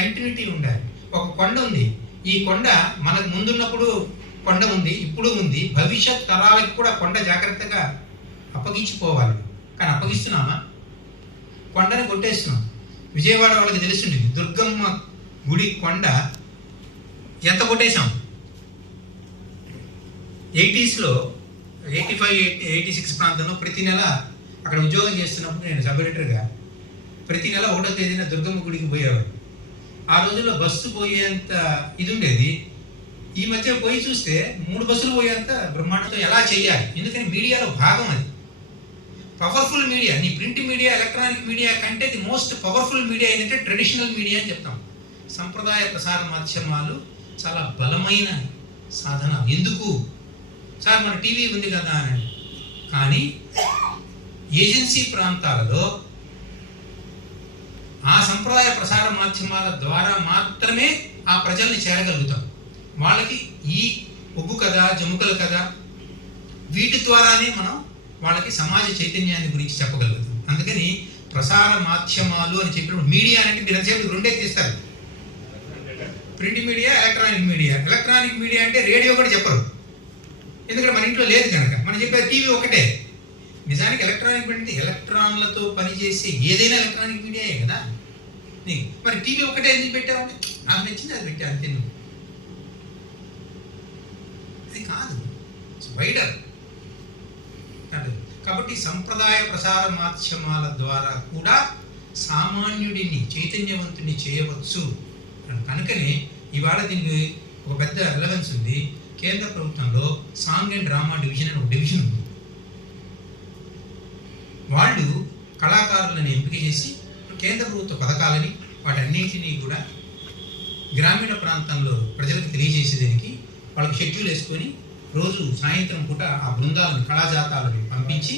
Continuity ఉండాలి. ఒక కొండ ఉంది. ఈ కొండ మనకు ముందున్నప్పుడు కొండ ఉంది ఇప్పుడు ఉంది. భవిష్యత్ తరాలకు కూడా కొండ జాగ్రత్తగా అప్పగించిపోవాలి కానీ అప్పగిస్తున్నామా? కొండని కొట్టేస్తున్నాం. విజయవాడ వాళ్ళకి తెలుసుంటుంది దుర్గమ్మ గుడి కొండ ఎంత కొట్టేశాం? ఎయిటీస్లో ఎయిటీ ఫైవ్ ఎయిటీ సిక్స్ ప్రాంతంలో ప్రతి నెల అక్కడ ఉద్యోగం చేస్తున్నప్పుడు నేను సబ్ ఎడిటర్గా ప్రతి నెల ఒకటో తేదీన దుర్గమ్మ గుడికి పోయేవాడిని. ఆ రోజుల్లో బస్సు పోయేంత ఇది ఉండేది ఈ మధ్య పోయి చూస్తే మూడు బస్సులు పోయేంత బ్రహ్మాండంతో ఎలా చేయాలి? ఎందుకని మీడియాలో భాగం అది. పవర్ఫుల్ మీడియా నీ ప్రింట్ మీడియా ఎలక్ట్రానిక్ మీడియా కంటే ది మోస్ట్ పవర్ఫుల్ మీడియా ఏంటంటే ట్రెడిషనల్ మీడియా అని చెప్తాం. సంప్రదాయ ప్రసార మాధ్యమాలు చాలా బలమైన సాధన ఎందుకు? సార్ మన టీవీ ఉంది కదా అని. కానీ ఏజెన్సీ ప్రాంతాలలో ఆ సంప్రదాయ ప్రసార మాధ్యమాల ద్వారా మాత్రమే ఆ ప్రజల్ని చేరగలుగుతాం. వాళ్ళకి ఈ ఒగ్గు కథ జముకల కథ వీటి ద్వారానే మనం వాళ్ళకి సమాజ చైతన్యాన్ని గురించి చెప్పగలుగుతాం. అందుకని ప్రసార మాధ్యమాలు అని చెప్పినప్పుడు మీడియా అంటే మీరు రెండే తీస్తారు? Print media electronic media. Electronic media అంటే రేడియో కూడా చెప్పరు. ఎందుకంటే మన ఇంట్లో లేదు కనుక. మనం చెప్పే టీవీ ఒకటే నిజానికి ఎలక్ట్రానిక్ మీడియా అంటే ఎలక్ట్రాన్లతో పనిచేసే ఏదైనా ఎలక్ట్రానిక్ మీడియాయే కదా. నీకు మరి టీవీ ఒకటే ఎందుకు పెట్టావంటే నాకు నచ్చింది అది పెట్టా అంతే నువ్వు. అది కాదు. వైడర్ కాబట్టి సంప్రదాయ ప్రసార మాధ్యమాల ద్వారా కూడా సామాన్యుడిని చైతన్యవంతుని చేయవచ్చు. కనుకనే ఇవాళ దీనికి ఒక పెద్ద రిలవెన్స్ ఉంది. కేంద్ర ప్రభుత్వంలో సాంగ్ అండ్ డ్రామా డివిజన్ అని ఒక డివిజన్ ఉంది. వాళ్ళు కళాకారులను ఎంపిక చేసి కేంద్ర ప్రభుత్వ పథకాలని వాటన్నింటినీ కూడా గ్రామీణ ప్రాంతంలో ప్రజలకు తెలియజేసేదానికి వాళ్ళకి షెడ్యూల్ వేసుకొని రోజు సాయంత్రం పూట ఆ బృందాలను కళాజాతాలను పంపించి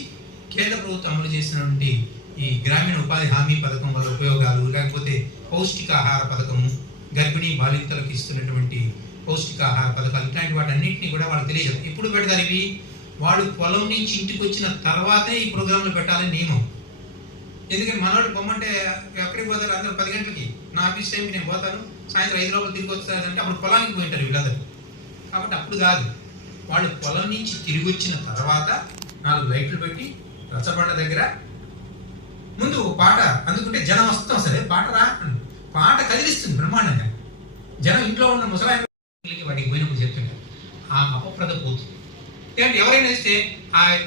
కేంద్ర ప్రభుత్వం అమలు చేసినటువంటి ఈ గ్రామీణ ఉపాధి హామీ పథకం వల్ల ఉపయోగాలు లేకపోతే పౌష్టికాహార పథకము గర్భిణీ బాలింతలకు ఇస్తున్నటువంటి పౌష్టికాహార పథకాలు ఇట్లాంటి వాటన్నింటినీ కూడా వాళ్ళకి తెలియజేస్తారు ఎప్పుడు పెడతారు ఇవి? వాడు పొలం నుంచి ఇంటికి వచ్చిన తర్వాతే ఈ ప్రోగ్రాంలు పెట్టాలని నియమం. ఎందుకంటే మనోడు పొమ్మంటే ఎక్కడికి పోతారు? అందరూ పది గంటలకి. నా ఆఫీస్ టైంకి నేను పోతాను. సాయంత్రం ఐదు లోపల తిరిగి వస్తారంటే అప్పుడు పొలానికి పోయింటారు వీళ్ళందరూ. కాబట్టి అప్పుడు కాదు. వాళ్ళు పొలం నుంచి తిరిగి వచ్చిన తర్వాత నాలుగు లైట్లు పెట్టి రచ్చబండ దగ్గర ముందు పాట అందుకుంటే జనం వస్తాం సరే పాట రా పాట కదిలిస్తుంది బ్రహ్మాండంగా. జనం ఇంట్లో ఉన్న ముసలాయన వాటికి పోయినప్పుడు చెప్తుంటారు. ఆ అపప్రద పోతుంది. ఏంటంటే ఎవరైనా ఇస్తే ఆ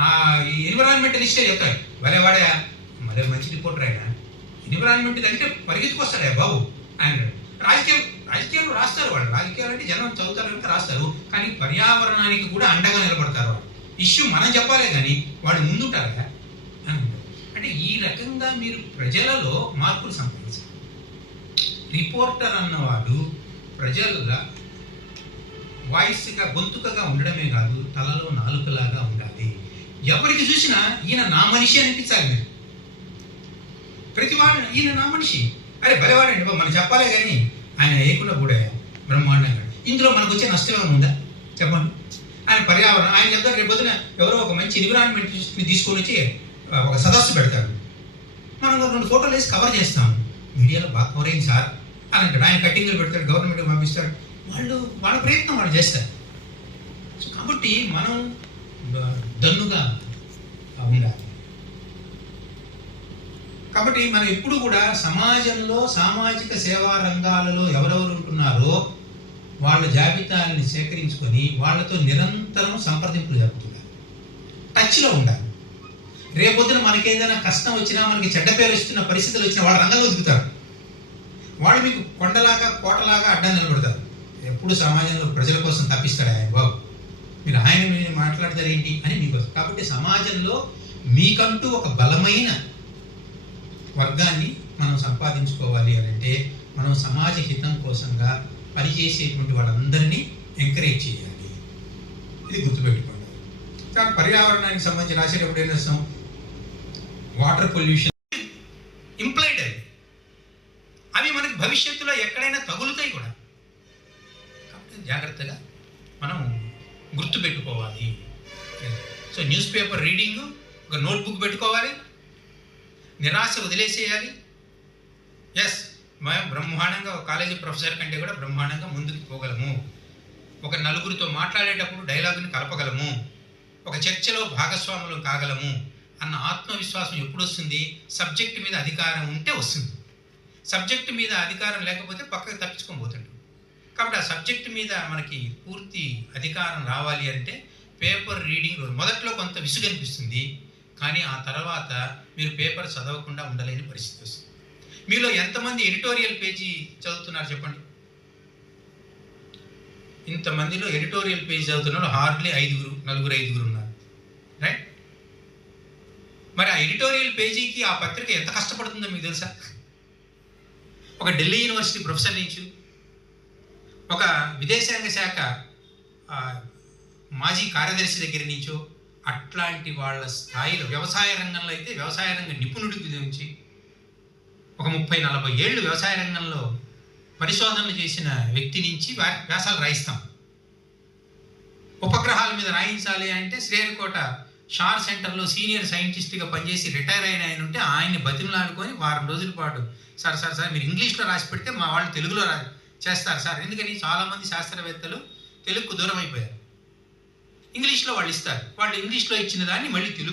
ఆ ఎన్విరాన్మెంటలిస్టే చెప్తారు. భలే వాడే మరే మంచి రిపోర్టర్ ఆయన. ఎన్విరాన్మెంట్ అంటే పరిగెత్తుకొస్తాడే బాబు ఆయన. రాజకీయం రాజకీయాలు రాస్తారు వాళ్ళు. రాజకీయాలు అంటే జనం చదువుతారు కనుక రాస్తారు. కానీ పర్యావరణానికి కూడా అండగా నిలబడతారు వాళ్ళు. ఇష్యూ మనం చెప్పాలే కానీ వాళ్ళు ముందుంటారు కదా. అంటే ఈ రకంగా మీరు ప్రజలలో మార్పులు సంపాదించాలి. రిపోర్టర్ అన్నవాడు ప్రజల వాయిస్గా గొంతుకగా ఉండడమే కాదు తలలో నాలుకలాగా ఉండాలి. ఎవరికి చూసినా ఈయన నా మనిషి అనిపించాలి మీరు. ప్రతి వాడు ఈయన నా మనిషి. అరే భలేవాడండి మనం చెప్పాలే కానీ ఆయన ఏకుండా కూడా బ్రహ్మాండంగా ఇందులో మనకు వచ్చే నష్టం ఏమైనా ఉందా? చెప్పండి. ఆయన పర్యావరణం ఆయన చెప్తారు రేపు పొద్దున ఎవరో ఒక మంచి ఎన్విరాన్మెంట్ తీసుకొని వచ్చి ఒక సదస్సు పెడతారు. మనం రెండు ఫోటోలు వేసి కవర్ చేస్తాం. మీడియాలో బాగా కవర్ అయింది సార్. అని అంటాడు ఆయన కట్టింగ్లు పెడతాడు గవర్నమెంట్ పంపిస్తాడు వాళ్ళు వాళ్ళ ప్రయత్నం వాళ్ళు చేస్తారు. కాబట్టి మనం దన్నుగా ఉండాలి కాబట్టి మనం ఎప్పుడు కూడా సమాజంలో సామాజిక సేవా రంగాలలో ఎవరెవరు ఉంటున్నారో వాళ్ళ జాబితాలని సేకరించుకొని వాళ్ళతో నిరంతరం సంప్రదింపులు జరుపుతున్నారు. టచ్లో ఉండాలి. రేపొద్దున మనకి ఏదైనా కష్టం వచ్చినా మనకి చెడ్డ పేరు వస్తున్న పరిస్థితులు వచ్చినా వాళ్ళ రంగంలో దిగుతారు వాళ్ళు మీకు కొండలాగా కోటలాగా అడ్డా నిలబడతారు. ఎప్పుడు సమాజంలో ప్రజల కోసం తప్పిస్తాడు ఆయన బాబు? మీరు ఆయన మీద మాట్లాడతారు ఏంటి అని మీకు కాబట్టి సమాజంలో మీకంటూ ఒక బలమైన వర్గాన్ని మనం సంపాదించుకోవాలి అని అంటే మనం సమాజ హితం కోసంగా పనిచేసేటువంటి వాళ్ళందరినీ ఎంకరేజ్ చేయాలి. ఇది గుర్తుపెట్టుకోండి. కానీ పర్యావరణానికి సంబంధించి రాసేటప్పుడు ఏం చేస్తాం? వాటర్ పొల్యూషన్ ఇంప్లైడ్ అది. అవి మనకి భవిష్యత్తులో ఎక్కడైనా తగులుతాయి కూడా. కాబట్టి జాగ్రత్తగా మనం గుర్తుపెట్టుకోవాలి. సో న్యూస్ పేపర్ రీడింగ్ ఒక నోట్బుక్ పెట్టుకోవాలి. నిరాశ వదిలేసేయాలి. ఎస్ మేము బ్రహ్మాండంగా ఒక కాలేజీ ప్రొఫెసర్ కంటే కూడా బ్రహ్మాండంగా ముందుకు పోగలము. ఒక నలుగురితో మాట్లాడేటప్పుడు డైలాగుని కలపగలము. ఒక చర్చలో భాగస్వాములు కాగలము అన్న ఆత్మవిశ్వాసం ఎప్పుడు వస్తుంది సబ్జెక్ట్ మీద అధికారం ఉంటే వస్తుంది. సబ్జెక్ట్ మీద అధికారం లేకపోతే పక్కకు తప్పించుకొని పోతుంటాం. కాబట్టి ఆ సబ్జెక్ట్ మీద మనకి పూర్తి అధికారం రావాలి అంటే పేపర్ రీడింగ్ మొదట్లో కొంత విసుగు అనిపిస్తుంది కానీ ఆ తర్వాత మీరు పేపర్ చదవకుండా ఉండలేని పరిస్థితి వస్తుంది. మీలో ఎంతమంది ఎడిటోరియల్ పేజీ చదువుతున్నారు చెప్పండి? ఇంతమందిలో ఎడిటోరియల్ పేజీ చదువుతున్నారు హార్డ్లీ ఐదుగురు నలుగురు ఐదుగురు ఉన్నారు. రైట్ మరి ఆ ఎడిటోరియల్ పేజీకి ఆ పత్రిక ఎంత కష్టపడుతుందో మీకు తెలుసా? ఒక ఢిల్లీ యూనివర్సిటీ ప్రొఫెసర్ నుంచి ఒక విదేశాంగ శాఖ మాజీ కార్యదర్శి దగ్గర నుంచో అట్లాంటి వాళ్ళ స్థాయిలో వ్యవసాయ రంగంలో అయితే వ్యవసాయ రంగ నిపుణుడి గురించి ఒక ముప్పై నలభై ఏళ్ళు వ్యవసాయ రంగంలో పరిశోధనలు చేసిన వ్యక్తి నుంచి వ్యా- వ్యాసాలు రాయిస్తాం. ఉపగ్రహాల మీద రాయించాలి అంటే శ్రీహరికోట షార్ సెంటర్లో సీనియర్ సైంటిస్ట్గా పనిచేసి రిటైర్ అయిన ఆయన ఉంటే ఆయన్ని బతిమలాడుకొని వారం రోజుల పాటు సార్ సార్ సార్ మీరు ఇంగ్లీష్లో రాసి పెడితే మా వాళ్ళు తెలుగులో రాసి చేస్తారు సార్. ఎందుకని? చాలామంది శాస్త్రవేత్తలు తెలుగుకు దూరం అయిపోయారు ఇంగ్లీష్లో వాళ్ళు ఇస్తారు. వాళ్ళు ఇంగ్లీష్లో ఇచ్చిన దాన్ని మళ్ళీ తెలుగు